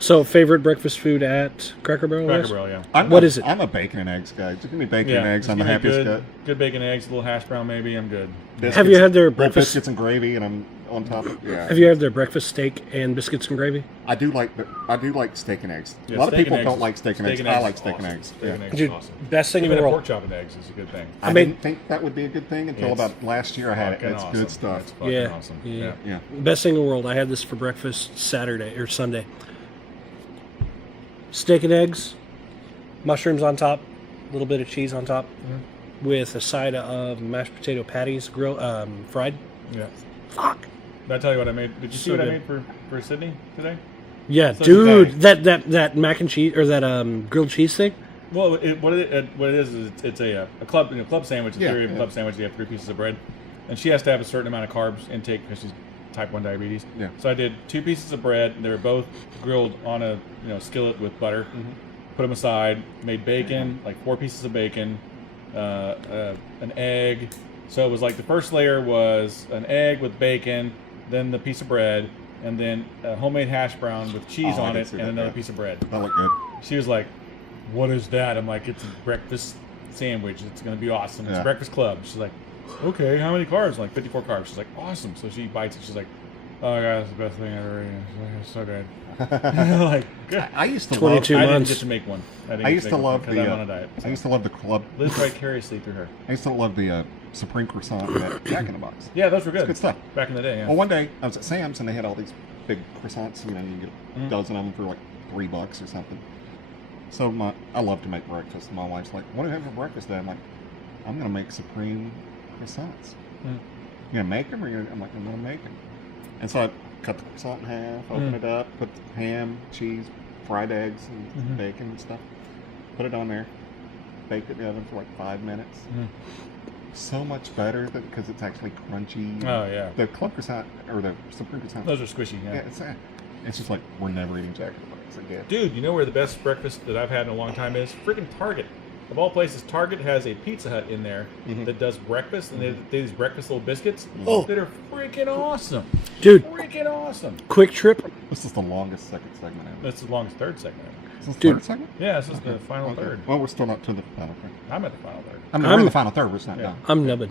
So, favorite breakfast food at Cracker Barrel? Cracker guys? Barrel, yeah. What is it? I'm a bacon and eggs guy. Just give me bacon Yeah, and eggs. just I'm the give me happiest good, guy. good bacon, eggs, a little hash brown, maybe. I'm good. Have you had their Little breakfast? biscuits and gravy, and I'm on top of it. Yeah. Have you had their breakfast steak and biscuits and gravy? I do like steak and eggs. Yeah, a lot of steak people and don't eggs like is- steak and eggs. I is like steak and awesome. eggs. Steak Yeah. and eggs Dude, is awesome. best thing in Even the a world. pork chop and eggs is a good thing. I mean- didn't think that would be a good thing until It's about last year I had it. Fucking It's awesome. good stuff. It's fucking Yeah, awesome. yeah. Yeah. Best thing in the world. I had this for breakfast Saturday or Sunday. Steak and eggs, mushrooms on top, a little bit of cheese on top, with a side of mashed potato patties, fried. Yeah. Fuck. Did I tell you what I made? Did you see So what I good. made for Sydney today? Yeah, So dude, that mac and cheese or that grilled cheese thing. Well, what it is it's a club sandwich. In Yeah, theory, a yeah. club sandwich. You have 3 pieces of bread, and she has to have a certain amount of carbs intake because she's type 1 diabetes. Yeah. So I did 2 pieces of bread. They were both grilled on a skillet with butter. Mm-hmm. Put them aside. Made bacon, like 4 pieces of bacon, an egg. So it was like the first layer was an egg with bacon, then the piece of bread, and then a homemade hash brown with cheese Oh, I on did it see and that, another yeah. piece of bread. That looked good. She was like, "What is that?" I'm like, "It's a breakfast sandwich. It's gonna be awesome. It's Yeah. a breakfast club." She's like, "Okay, how many carbs?" I'm like, 54 carbs. She's like, "Awesome." So she bites it. She's like, "Oh my god, it's the best thing I've ever eaten. It's so good." like, good. I used to 22 love. I didn't months. get to make one. I used to love because the. I'm on a diet. I used to love the club. Live vicariously through her. I used to love the Supreme croissant at Jack in the Box. Yeah, those were good. Good stuff. Back in the day. Yeah. Well, one day I was at Sam's and they had all these big croissants. You get a Mhm. dozen of them for like $3 or something. So I love to make breakfast. My wife's like, "What do you have for breakfast today?" I'm like, "I'm gonna make Supreme croissants." Mhm. You gonna make them, or I'm like, "I'm gonna make them." And so I cut the croissant in half, open it up, put ham, cheese, fried eggs, and Mhm. bacon and stuff. Put it on there. Baked it in the oven for like 5 minutes. Mhm. So much better because it's actually crunchy. Oh yeah. The club croissant or the Supreme croissant. Those are squishy. Yeah. Yeah, it's just like we're never eating Jack in the Box again. Dude, you know where the best breakfast that I've had in a long time is? Freaking Target. Of all places, Target has a Pizza Hut in there Mhm. that does breakfast, and they do these breakfast little biscuits Oh. that are freaking awesome. Dude, Freaking awesome. Quick Trip. This is the longest second segment ever. That's the longest third segment. Is this the Dude. third segment? Yeah, this is the final Okay. third. Well, we're still not to the final third. I'm at the final third. I mean, we're in I'm- the final third, but it's not Yeah. done. I'm nubbin.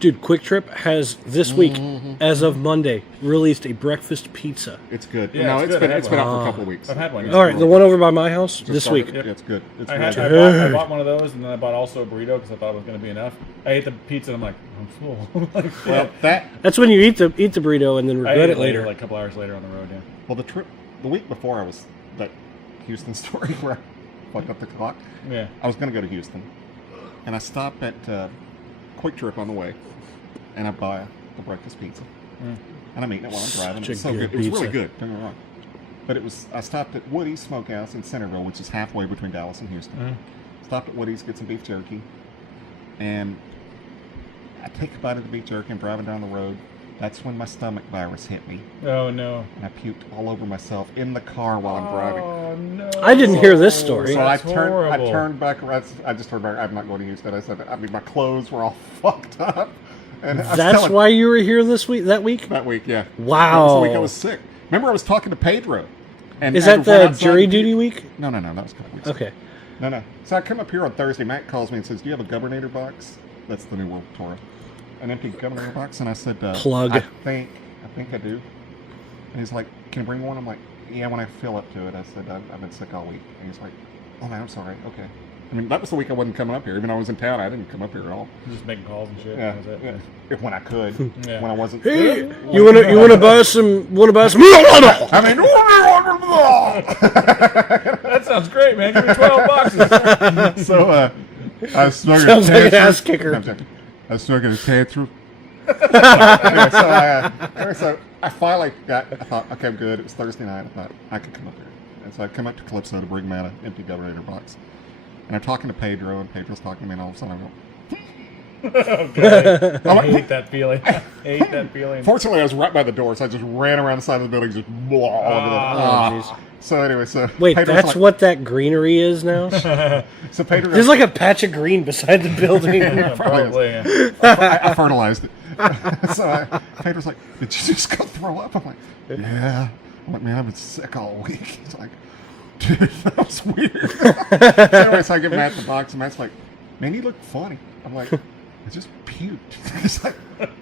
Dude, Quick Trip has this week, as of Monday, released a breakfast pizza. It's good. Yeah, no, it's it's good. been I had it's been out for a one. couple of weeks. I've had one. All right, the one over by my house Just this started- week. Yeah, it's good. It's I, really had, good. I bought one of those, and then I bought also a burrito because I thought it was going to be enough. I ate the pizza, and I'm like, I'm full. Like, Well, that That's when you eat the burrito and then I regret ate it later. like a couple hours later on the road. Yeah. well, the week before I was that Houston story where I fucked up the clock. Yeah. I was going to go to Houston, and I stopped at Quick Trip on the way, and I buy the breakfast pizza, and I'm eating it while I'm driving. Such a It's so good good. It was really pizza. good. Don't get me wrong. But I stopped at Woody's Smokehouse in Centerville, which is halfway between Dallas and Houston. Stopped at Woody's, get some beef jerky, and I take a bite of the beef jerky and driving down the road. That's when my stomach virus hit me, Oh no. and I puked all over myself in the car while I'm driving. Oh no. I didn't hear this story. So That's I horrible. turned back. I just turned back. I'm not going to Houston. I said, I mean, my clothes were all fucked up. And I was That's telling- why you were here this week. That week. That week, yeah. Wow. That was the week I was sick. Remember, I was talking to Pedro. And Is I that went the outside jury and- duty week? No, that was a couple weeks ago. Okay. No. So I come up here on Thursday. Matt calls me and says, "Do you have a Governator box?" That's the New World Toro. An empty Governator box. And I said, Plug. I think I do. And he's like, "Can you bring one?" I'm like, "Yeah, when I feel up to it." I said, "I've been sick all week." And he's like, "Oh man, I'm sorry. Okay." I mean, that was the week I wasn't coming up here. Even though I was in town, I didn't come up here at all. Just making calls and shit. Yeah, That was it. yeah. If when I could, Yeah. when I wasn't. Hey, you wanna buy some? I mean, That sounds great, man. Give me 12 boxes. so I was smoking. Sounds like an ass kicker. No, I'm joking. I was smoking a tantrum. anyway, so I finally I thought, okay, I'm good. It was Thursday night. I thought I could come up here, and so I come up to Calypso to bring Matt an empty Governator box. And I'm talking to Pedro, and Pedro's talking to me, and all of a sudden I go. Okay. I hate that feeling. I hate that feeling. Fortunately, I was right by the door, so I just ran around the side of the building, just blah, all over the. So anyway, so Wait, Pedro's that's like, what that greenery is now. So Pedro, There's like a patch of green beside the building. Yeah, probably. Yeah. I fertilized it. So Pedro's like, "Did you just go throw up?" I'm like, "Yeah." I'm like, "Man, I've been sick all week." He's like, "Dude, that was weird." So anyway, so I give Matt the box, and Matt's like, "Man, you look funny." I'm like, "I just puked." He's like,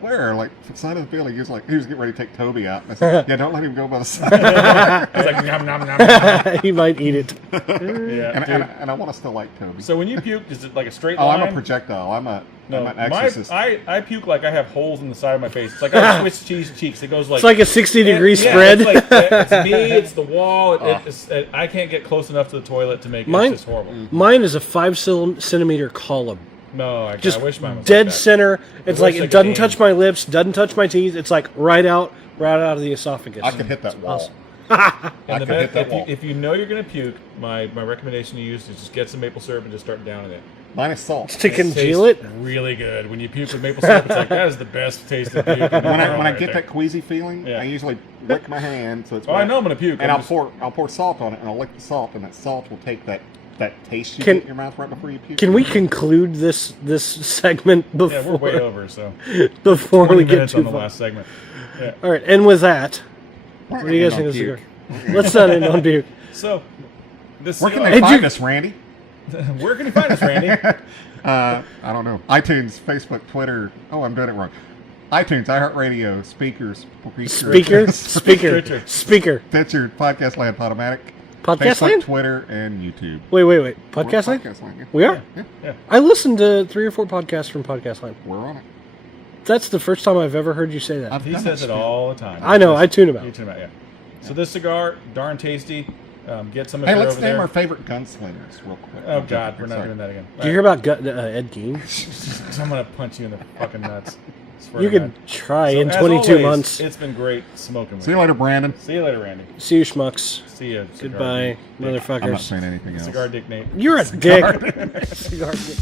"Where?" Like, the side of the building. He was like, he was getting ready to take Toby out. And I said, "Yeah, don't let him go by the side." It's like nom nom nom. nom. He might eat it. Yeah, dude. and I want to still like Toby. So when you puke, is it like a straight Oh, line? I'm a projectile. I'm No, an exorcist. I puke like I have holes in the side of my face. It's like I have Swiss cheese cheeks. It goes like It's like a 60-degree spread. It's, like, it's me. It's the wall. I can't get close enough to the toilet to make it. Mine- It's just horrible. Mine is a 5-centimeter column. No, I Just wish mine was dead like that. center. It's I like wish I it could doesn't aim. touch my lips, doesn't touch my teeth. It's like right out of the esophagus. I could hit that wall. And I the could hit that wall. if you know you're gonna puke, my recommendation to use is just get some maple syrup and just start downing it. Mine is salt. To congeal it. Tastes really good when you puke with maple syrup. It's like that is the best taste of puke. When I get that queasy feeling, Yeah. I usually lick my hand so it's. Oh, I wet. know I'm gonna puke. And I'm I'll pour salt on it, and I'll lick the salt, and that salt will take that taste you Can- get in your mouth right before you puke. Can we conclude this segment Yeah, before we're way over. So before 20 we get minutes too on the far? last segment. Yeah. All right, and with that, We're what do you guys gonna think of end cigar? on puke. Let's not end on puke. So this. Where can cigar- they And find you- us, Randy? Where can you find us, Randy? I don't know. iTunes, Facebook, Twitter. Oh, I'm doing it wrong. iTunes, iHeartRadio, speakers, Speaker. Stitcher, Podcast Land, Podomatic, Podcast Facebook, Land? Twitter, and YouTube. Wait. We're Podcast Land? Podcast Land, yeah. We are? Yeah, I listened to 3 or 4 podcasts from Podcast Land. we're on it. That's the first time I've ever heard you say that. He says it all the time. I know, I tune him out. You tune him out, yeah. So this cigar, darn tasty. Get some of Hey, it let's over name there. our favorite gunslingers real quick. Oh God, we're not Sorry. doing that again. Did you hear about Ed Gein? I'm gonna punch you in the fucking nuts. Swear You to could God. try So, in as 22 always, months. It's been great smoking with See you later, Brandon. See you later, Randy. See you, schmucks. See you. Goodbye, I'm not motherfuckers. saying anything else. Cigar Deet Nate. You're a dick. Cigar dick.